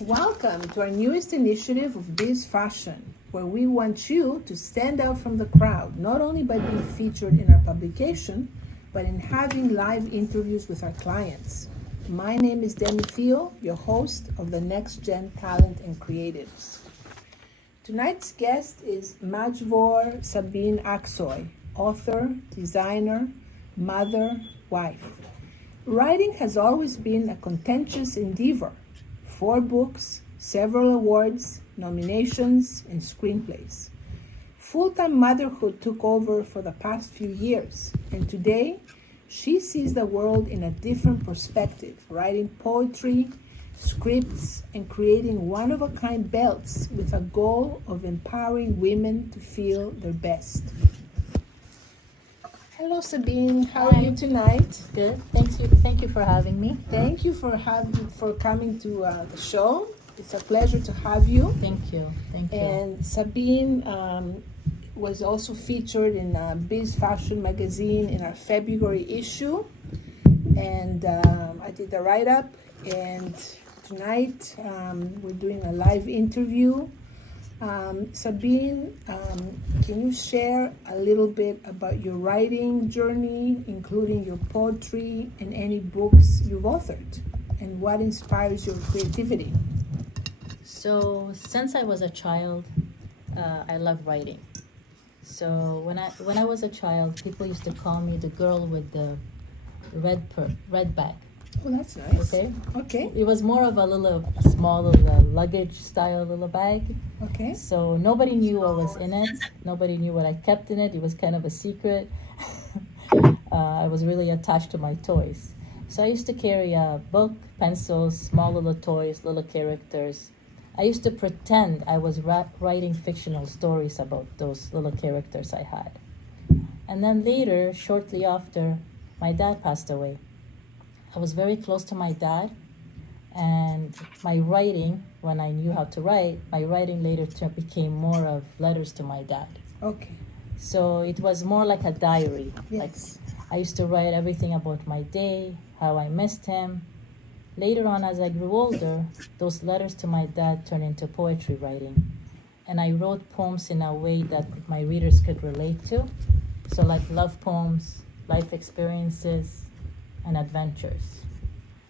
Welcome to our newest initiative of BIZFASHION, where we want you to stand out from the crowd, not only by being featured in our publication, but in having live interviews with our clients. My name is Demi Theo, your host of the Next Gen Talent and Creatives. Tonight's guest is Majvor Sabine Aksoy, author, designer, mother, wife. Writing has always been a contentious endeavour. 4 books, several awards, nominations, and screenplays. Full-time motherhood took over for the past few years, and today she sees the world in a different perspective, writing poetry, scripts, and creating one-of-a-kind belts with a goal of empowering women to feel their best. Hello, Sabine. How are you tonight? Good. Thank you for having me. Thank you for coming to the show. It's a pleasure to have you. Thank you. And Sabine was also featured in BIZFASHION magazine in our February issue, and I did the write-up. And tonight we're doing a live interview. Sabine, can you share a little bit about your writing journey, including your poetry and any books you've authored, and what inspires your creativity? So, since I was a child, I love writing. So when I was a child, people used to call me the girl with the red bag. Oh, that's nice. Okay. It was more of a small little luggage style little bag. Okay. So nobody knew what was in it. Nobody knew what I kept in it. It was kind of a secret. I was really attached to my toys. So I used to carry a book, pencils, small little toys, little characters. I used to pretend I was writing fictional stories about those little characters I had. And then later, shortly after, my dad passed away. I was very close to my dad, and my writing, when I knew how to write, my writing later became more of letters to my dad. Okay. So it was more like a diary. Yes. Like I used to write everything about my day, how I missed him. Later on, as I grew older, those letters to my dad turned into poetry writing. And I wrote poems in a way that my readers could relate to. So like love poems, life experiences, and adventures.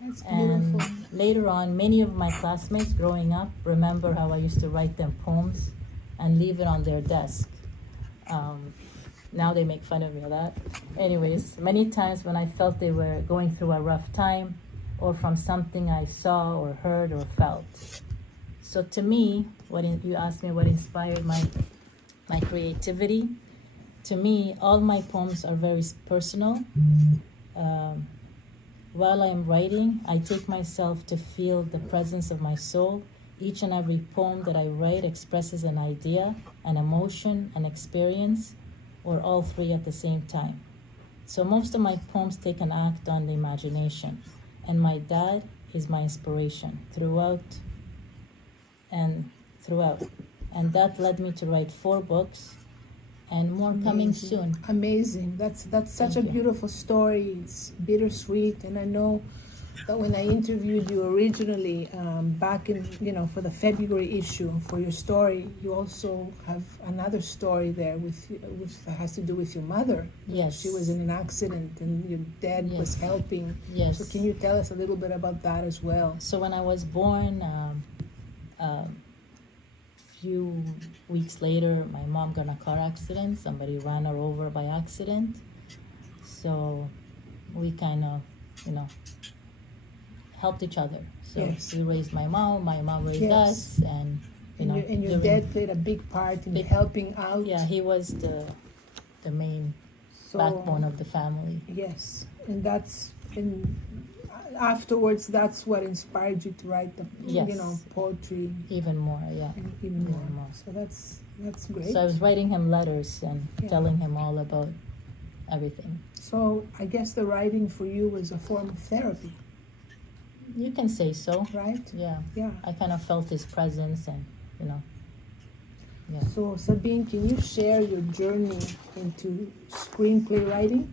That's beautiful. And later on, many of my classmates growing up remember how I used to write them poems and leave it on their desk. Now they make fun of me of that. Anyways, many times when I felt they were going through a rough time, or from something I saw or heard or felt. So to me, you asked me what inspired my creativity. To me, all my poems are very personal. While I am writing, I take myself to feel the presence of my soul. Each and every poem that I write expresses an idea, an emotion, an experience, or all 3 at the same time. So most of my poems take an act on the imagination, and my dad is my inspiration throughout. And that led me to write 4 books, and more coming soon. Amazing. That's such a beautiful story. It's bittersweet, and I know that when I interviewed you originally back in for the February issue for your story, you also have another story there with that has to do with your mother. Yes. She was in an accident and your dad was helping. Yes. So can you tell us a little bit about that as well? So when I was born, few weeks later, my mom got in a car accident. Somebody ran her over by accident. So we kind of, helped each other. So Yes. we raised my mom raised Yes. us, and your dad played a big part in helping out. Yeah, he was the main backbone of the family. Yes, and afterwards, that's what inspired you to write the poetry. Even more, yeah. And even more. So that's great. So I was writing him letters and telling him all about everything. So I guess the writing for you was a form of therapy. You can say so. Right? Yeah. Yeah. I kind of felt his presence, and Yeah. So Sabine, can you share your journey into screenplay writing?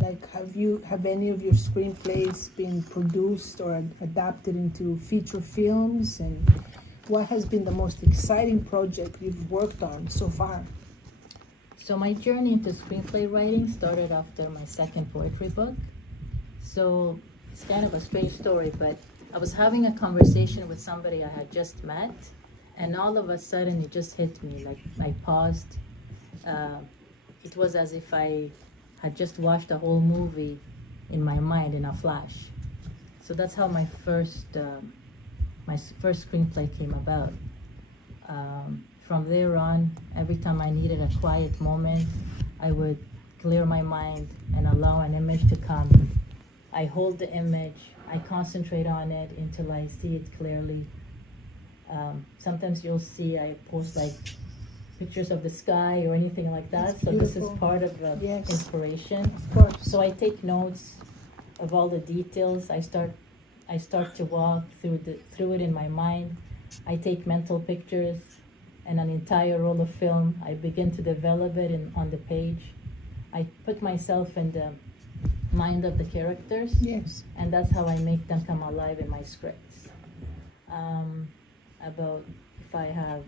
Like, have any of your screenplays been produced or adapted into feature films? And what has been the most exciting project you've worked on so far? So my journey into screenplay writing started after my second poetry book. So it's kind of a strange story, but I was having a conversation with somebody I had just met, and all of a sudden it just hit me, like I paused. It was as if I had just watched a whole movie in my mind in a flash. So that's how my first screenplay came about. From there on, every time I needed a quiet moment, I would clear my mind and allow an image to come. I hold the image, I concentrate on it until I see it clearly. Sometimes you'll see I post like pictures of the sky or anything like that. That's so this is beautiful. part of the Yes. inspiration. Of course. So I take notes of all the details. I start to walk through it in my mind. I take mental pictures and an entire roll of film. I begin to develop it on the page. I put myself in the mind of the characters, Yes. and that's how I make them come alive in my scripts. About if I have,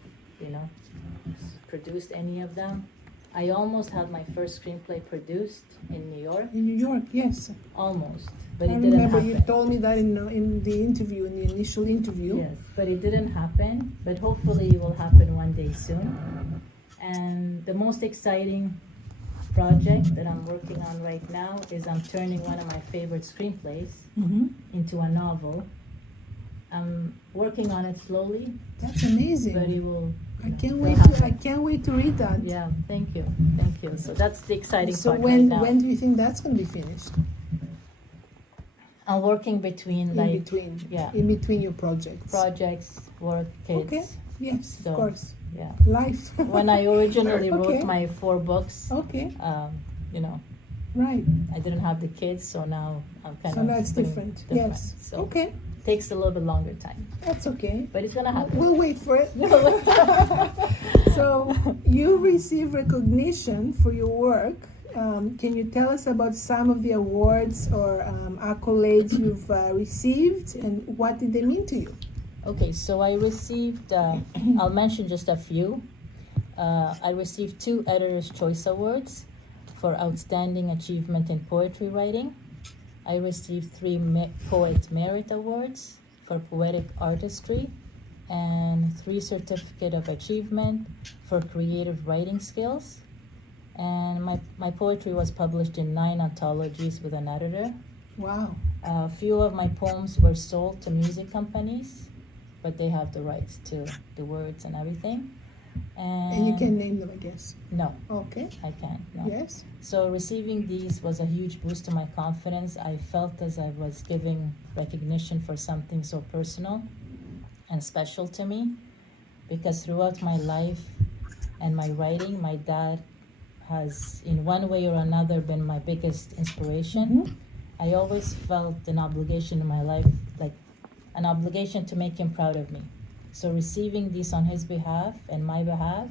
produced any of them. I almost had my first screenplay produced in New York, In New York, yes. almost, but I it didn't remember happen. you told me that in the interview, in the initial interview. Yes, but it didn't happen, but hopefully it will happen one day soon. And the most exciting project that I'm working on right now is I'm turning one of my favorite screenplays Mm-hmm. into a novel. I'm working on it slowly, That's amazing. but it will. I can't will wait happen. I can't wait to read that. Yeah, thank you. So that's the exciting So part when right now. when do you think that's going to be finished? I'm working between In between your projects. projects, work, kids. Okay. Yes, So, of course. Yeah. Life. When I originally Okay. wrote my 4 books, Okay. I Right. didn't have the kids, so now I'm kind So of now it's doing different. different. Yes. So Okay. takes a little bit longer time, That's okay. but it's gonna happen. We'll wait for it. So you receive recognition for your work. Can you tell us about some of the awards or accolades you've received, and what did they mean to you? Okay, so I received, I'll mention just a few. I received 2 Editor's Choice Awards for Outstanding Achievement in Poetry Writing. I received 3 Poet Merit Awards for Poetic Artistry, and 3 Certificate of Achievement for Creative Writing Skills. And my poetry was published in 9 anthologies with an editor. Wow. A few of my poems were sold to music companies, but they have the rights to the words and everything. And you can name them, I guess. No, Okay. I can't. No. Yes. So receiving these was a huge boost to my confidence. I felt as I was giving recognition for something so personal and special to me, because throughout my life and my writing, my dad has, in one way or another, been my biggest inspiration. Mhm. I always felt an obligation in my life, like an obligation to make him proud of me. So receiving these on his behalf and my behalf,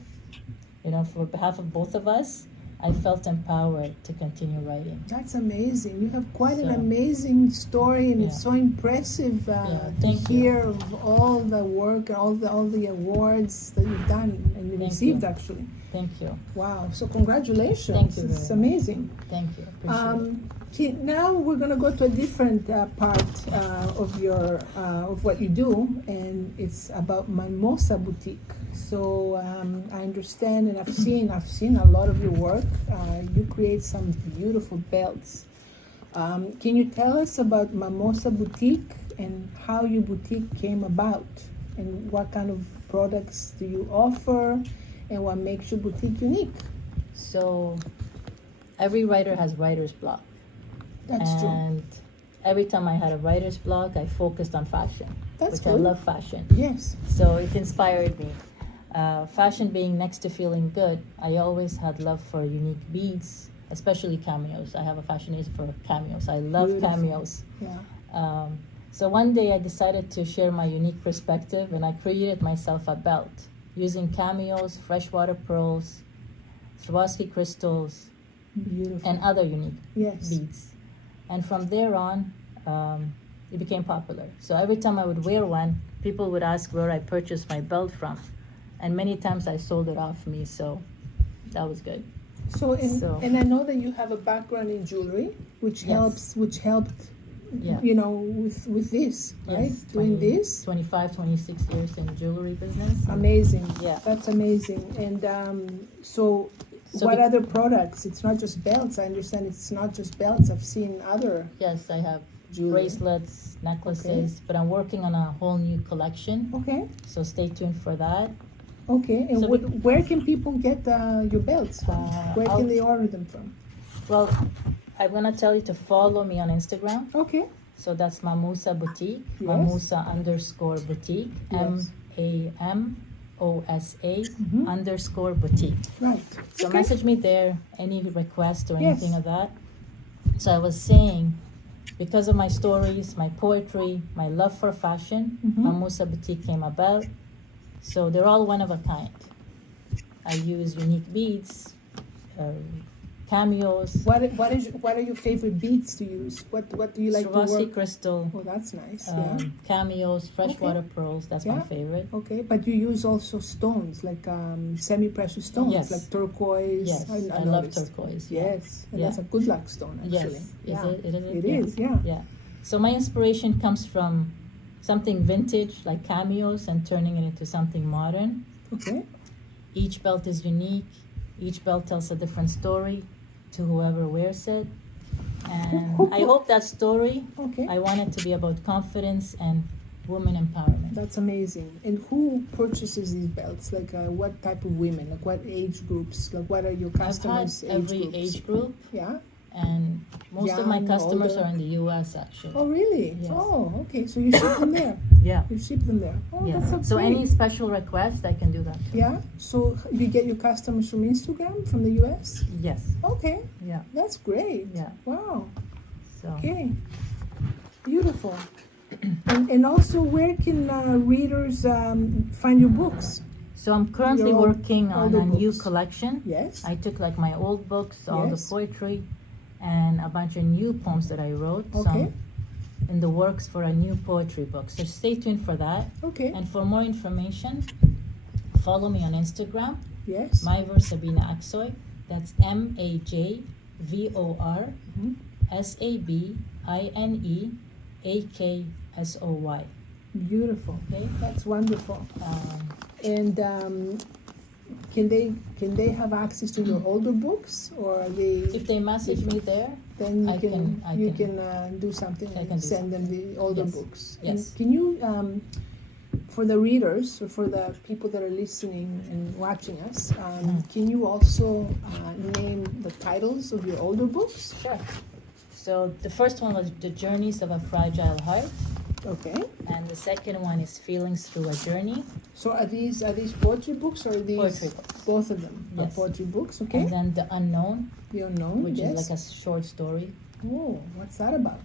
for behalf of both of us, I felt empowered to continue writing. That's amazing. You have quite an So- amazing story, and it's Yeah. so impressive to thank you. hear of all the work and all the awards that you've done and you Thank received, you. actually. Thank you. Wow. So congratulations. Thank you It's very much. amazing. Thank you. Appreciate it. Now we're going to go to a different part of what you do, and it's about Mimosa Boutique. So I understand, and I've seen a lot of your work. You create some beautiful belts. Can you tell us about Mimosa Boutique and how your boutique came about, and what kind of products do you offer, and what makes your boutique unique? So every writer has writer's block. That's true. And every time I had a writer's block, I focused on fashion, That's which I good. love fashion. Yes. So it inspired me. Fashion being next to feeling good, I always had love for unique beads, especially cameos. I have a fascination for cameos. I love Beautiful. cameos. Yeah. So one day I decided to share my unique perspective, and I created myself a belt using cameos, freshwater pearls, Swarovski crystals, Beautiful. and other unique Yes. beads. And from there on, it became popular. So every time I would wear one, people would ask where I purchased my belt from. And many times I sold it off me, so that was good. So, So- and I know that you have a background in jewelry, which Yes. helped, Yeah. you know, with this, right? Yes, Doing this. 25, 26 years in jewelry business. Amazing. Yeah. That's amazing. And so So what the- other products? It's not just belts. I understand it's not just belts. I've seen other Yes, I have jewelry. bracelets, necklaces, but I'm working on a whole new collection. Okay. So stay tuned for that. Okay. And So where can people get your belts from? Where I'll- can they order them from? Well, I'm gonna tell you to follow me on Instagram. Okay. So that's Mamusa Boutique, Yes. Mamusa_boutique, Yes. MAMOSA Mhm. _boutique. Right. So Okay. message me there, any request or Yes. anything of that. So I was saying, because of my stories, my poetry, my love for fashion, Mhm. Mamusa Boutique came about. So they're all one of a kind. I use unique beads, cameos, What are your favorite beads to use? What do you like to Swarovski work? crystal, Oh, that's nice. Yeah. cameos, freshwater pearls. That's my Yeah. favorite. Okay, but you use also stones like semi-precious stones, Yes. like turquoise. Yes, I love noticed. turquoise. Yeah. Yes, and Yeah. that's a good luck stone actually. Yes, Yeah. is it? It is. It Yeah. is, yeah. Yeah. So my inspiration comes from something vintage like cameos and turning it into something modern. Okay. Each belt is unique. Each belt tells a different story to whoever wears it. And I hope that story, Okay. I want it to be about confidence and women empowerment. That's amazing. And who purchases these belts? Like what type of women? Like what age groups? Like what are your I've had customers' every age groups? age group, Yeah. and most of my Young, customers older. are in the US actually. Oh, really? Yes. Oh, okay. So you ship them there. Yeah. You ship them there. Oh, Yeah. that's So great. any special request, I can do that. Yeah. So you get your customers from Instagram, from the US? Yes. Okay. Yeah. That's great. Yeah. Wow. So Okay. Beautiful. And also, where can readers find your books? So I'm currently Your old- working on older a new books. collection. Yes. I took like my old books, all Yes. the poetry, and a bunch of new poems that I wrote. So Okay. I'm in the works for a new poetry book. So stay tuned for that. Okay. And for more information, follow me on Instagram, Yes. Majvor Sabine Aksoy. That's MAJVOR Mhm. SABINE Beautiful. Okay. That's wonderful. Um, And can they have access to your older books, or are they? if they message me there, Then you I can can- do something I and can do send them the older Yes. books. Yes. And can you, for the readers or for the people that are listening and watching us, can you also name the titles of your older books? sure. So the first one was The Journeys of a Fragile Heart, Okay. and the second one is Feelings Through a Journey. So are these poetry books, or are these Poetry books. both of them are Yes. poetry books? Okay. And then The Unknown, The Unknown. which Yes. is like a short story. Oh, what's that about?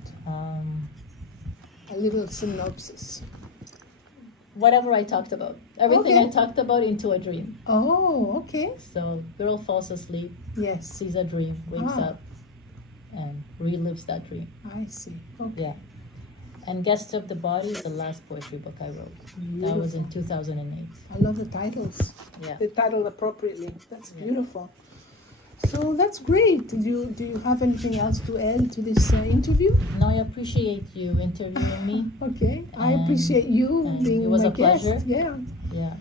A little synopsis. Whatever I talked about. Everything Okay. I talked about into a dream. Oh, okay. So girl falls asleep, Yes, sees a dream, wakes Ah. up, and relives that dream. I see. Okay. Yeah. And Guests of the Body is the last poetry book I wrote. That was in Beautiful. 2008. I love the titles. Yeah. The title appropriately. That's Yeah. beautiful. So that's great. Do you have anything else to add to this interview? No, I appreciate you interviewing me. Okay. I And- appreciate you and being it was my a guest. pleasure. Yeah. Yeah.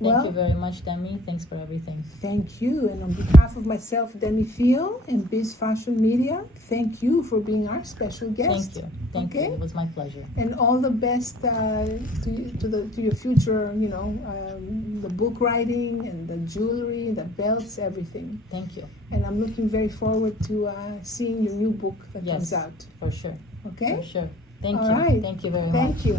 Well- Thank you very much, Demi. Thanks for everything. Thank you. And on behalf of myself, Demi Theo, and Biz Fashion Media, thank you for being our special guest. Thank you. Thank Okay. you. It was my pleasure. And all the best to your future. The book writing and the jewelry, the belts, everything. Thank you. And I'm looking very forward to seeing your new book that Yes. comes out. For sure. Okay. For sure. Thank All you. right. Thank you very much. Thank you.